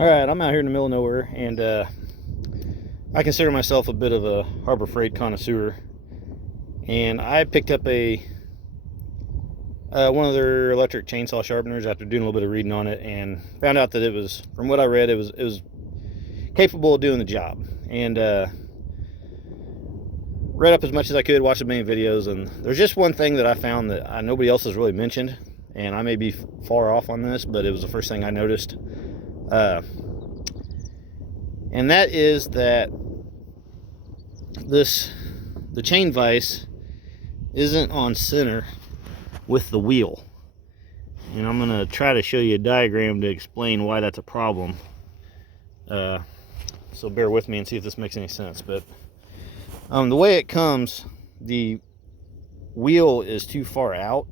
Alright, I'm out here in the middle of nowhere, and I consider myself a bit of a Harbor Freight connoisseur. And I picked up one of their electric chainsaw sharpeners after doing a little bit of reading on it, and found out that it was, from what I read, it was capable of doing the job. And read up as much as I could, watched as many videos, and there's just one thing that I found that nobody else has really mentioned, and I may be far off on this, but it was the first thing I noticed. And that is that the chain vise isn't on center with the wheel. And I'm going to try to show you a diagram to explain why that's a problem. So bear with me and see if this makes any sense. But the way it comes, the wheel is too far out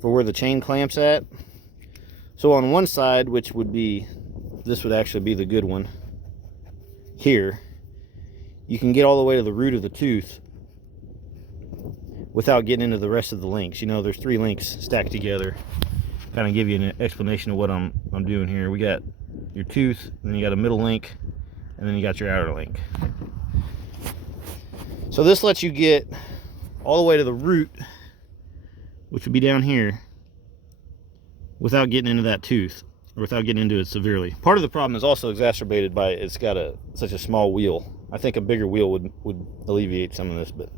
for where the chain clamps at. So on one side, which would be, this would actually be the good one here, you can get all the way to the root of the tooth without getting into the rest of the links. You know, there's 3 links stacked together. Kind of give you an explanation of what I'm doing here. We got your tooth, then you got a middle link, and then you got your outer link. So this lets you get all the way to the root, which would be down here, without getting into that tooth, or without getting into it severely. Part of the problem is also exacerbated by it's got such a small wheel. I think a bigger wheel would alleviate some of this, but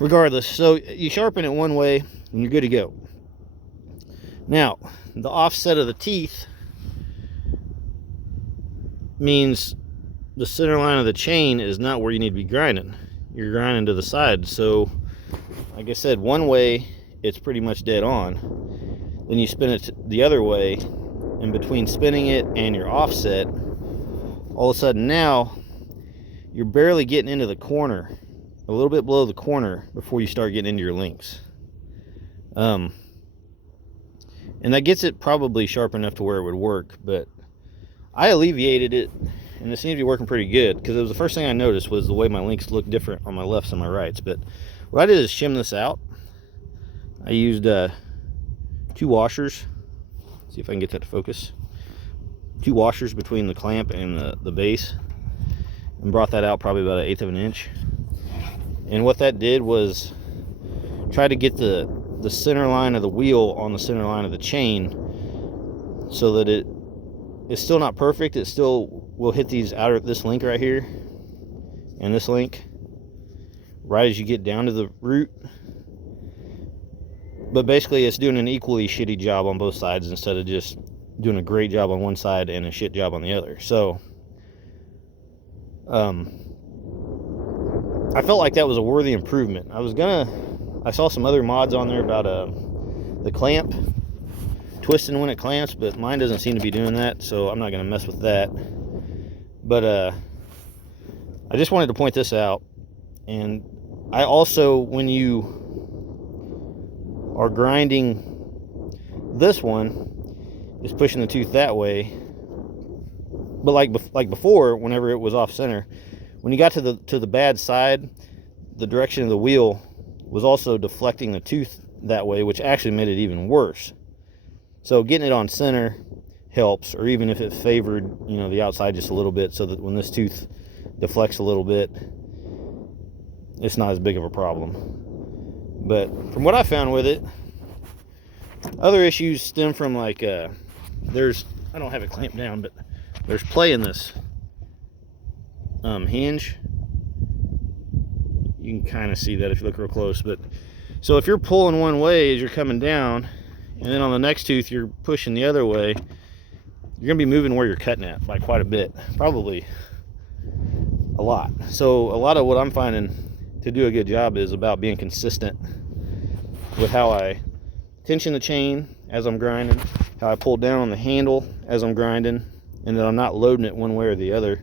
regardless, so you sharpen it one way and you're good to go. Now, the offset of the teeth means the center line of the chain is not where you need to be grinding. You're grinding to the side. So, like I said, one way it's pretty much dead on. Then you spin it the other way, and between spinning it and your offset, all of a sudden now you're barely getting into the corner, a little bit below the corner, before you start getting into your links. And that gets it probably sharp enough to where it would work, but I alleviated it, and it seems to be working pretty good, because it was the first thing I noticed was the way my links look different on my lefts and my rights. But what I did is shim this out. I used 2 washers. See if I can get that to focus. 2 washers between the clamp and the base, and brought that out probably about 1/8 of an inch. And what that did was try to get the center line of the wheel on the center line of the chain, so that it's still not perfect. It still will hit this link right here and this link right as you get down to the root. But basically it's doing an equally shitty job on both sides, instead of just doing a great job on one side and a shit job on the other. So I felt like that was a worthy improvement. I saw some other mods on there about the clamp twisting when it clamps, but mine doesn't seem to be doing that, so I'm not going to mess with that. But I just wanted to point this out. And I also, when you are grinding, this one is pushing the tooth that way, but like before, whenever it was off center, when you got to the bad side, the direction of the wheel was also deflecting the tooth that way, which actually made it even worse. So getting it on center helps, or even if it favored, you know, the outside just a little bit, so that when this tooth deflects a little bit, it's not as big of a problem. But from what I found with it, other issues stem from, like, I don't have it clamped down, but there's play in this hinge. You can kind of see that if you look real close. But so if you're pulling one way as you're coming down, and then on the next tooth you're pushing the other way, you're gonna be moving where you're cutting at by quite a bit, probably a lot. So a lot of what I'm finding to do a good job is about being consistent with how I tension the chain as I'm grinding, how I pull down on the handle as I'm grinding, and that I'm not loading it one way or the other,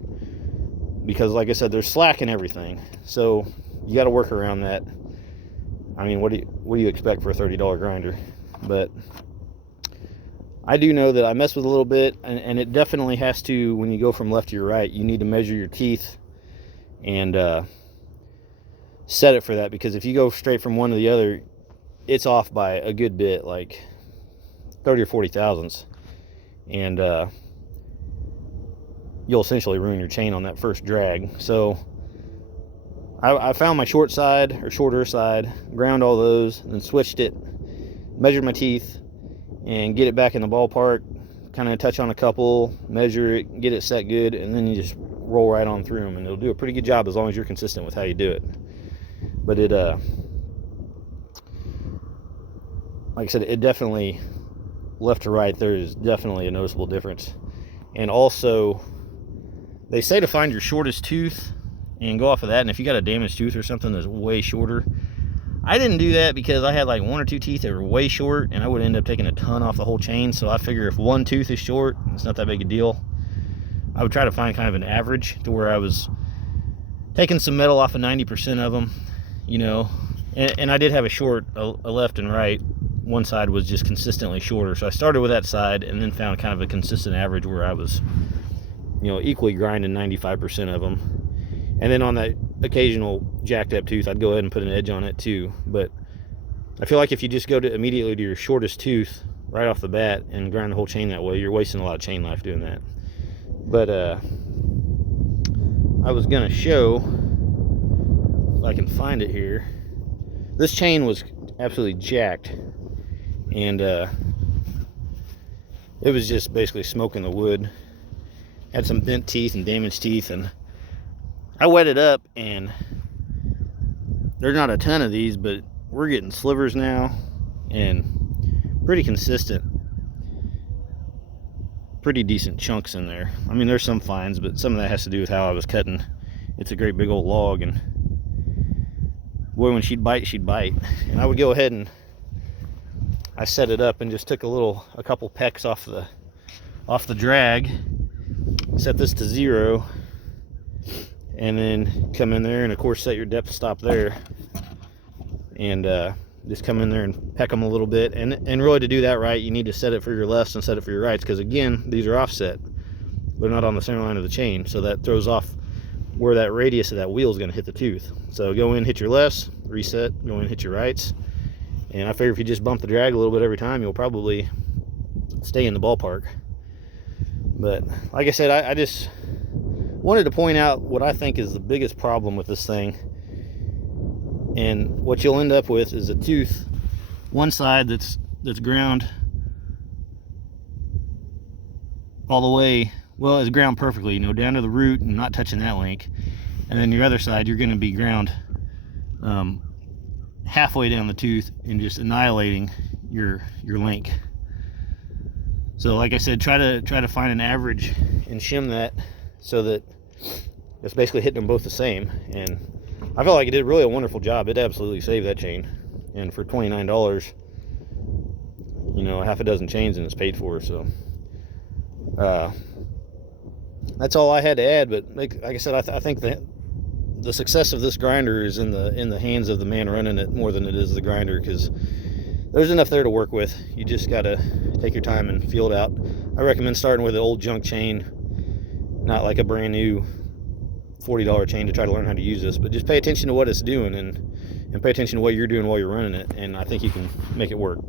because like I said, there's slack in everything. So you got to work around that. I mean, what do you expect for a $30 grinder? But I do know that I mess with a little bit, and it definitely has to, when you go from left to your right, you need to measure your teeth and set it for that, because if you go straight from one to the other, it's off by a good bit, like 30 or 40 thousandths. and you'll essentially ruin your chain on that first drag. So I found my shorter side, ground all those, and then switched it, measured my teeth, and get it back in the ballpark. Kind of touch on a couple, measure it, get it set good, and then you just roll right on through them, and it'll do a pretty good job as long as you're consistent with how you do it. But it, like I said, it definitely, left to right, there is definitely a noticeable difference. And also, they say to find your shortest tooth and go off of that. And if you got a damaged tooth or something that's way shorter, I didn't do that because I had like 1 or 2 teeth that were way short, and I would end up taking a ton off the whole chain. So I figure if 1 tooth is short, it's not that big a deal. I would try to find kind of an average to where I was taking some metal off of 90% of them, you know. And I did have a left and right. One side was just consistently shorter, so I started with that side and then found kind of a consistent average where I was, you know, equally grinding 95% of them. And then on that occasional jacked up tooth, I'd go ahead and put an edge on it too. But I feel like if you just go to immediately to your shortest tooth right off the bat and grind the whole chain that way, you're wasting a lot of chain life doing that. But I was gonna show, if I can find it here. This chain was absolutely jacked, and it was just basically smoking the wood. Had some bent teeth and damaged teeth, and I wet it up, and there's not a ton of these, but we're getting slivers now, and pretty consistent, pretty decent chunks in there. I mean, there's some fines, but some of that has to do with how I was cutting. It's a great big old log, and boy, when she'd bite, she'd bite. And I would go ahead and I set it up and just took a couple pecks off the drag, set this to 0, and then come in there and of course set your depth stop there, and just come in there and peck them a little bit. And really, to do that right, you need to set it for your lefts and set it for your rights, because again, these are offset, they're not on the center line of the chain, so that throws off where that radius of that wheel is going to hit the tooth. So go in, hit your lefts, reset, go in, hit your rights. And I figure if you just bump the drag a little bit every time, you'll probably stay in the ballpark. But like I said, I just wanted to point out what I think is the biggest problem with this thing. And what you'll end up with is a tooth, one side that's ground all the way, well, it's ground perfectly, you know, down to the root and not touching that link. And then your other side, you're going to be ground halfway down the tooth and just annihilating your link. So like I said, try to find an average and shim that so that it's basically hitting them both the same. And I felt like it did really a wonderful job. It absolutely saved that chain. And for $29, you know, half a dozen chains and it's paid for. So that's all I had to add. But like I said, I think that the success of this grinder is in the hands of the man running it more than it is the grinder, because there's enough there to work with. You just got to take your time and feel it out. I recommend starting with an old junk chain, not like a brand new $40 chain, to try to learn how to use this. But just pay attention to what it's doing, and pay attention to what you're doing while you're running it, and I think you can make it work.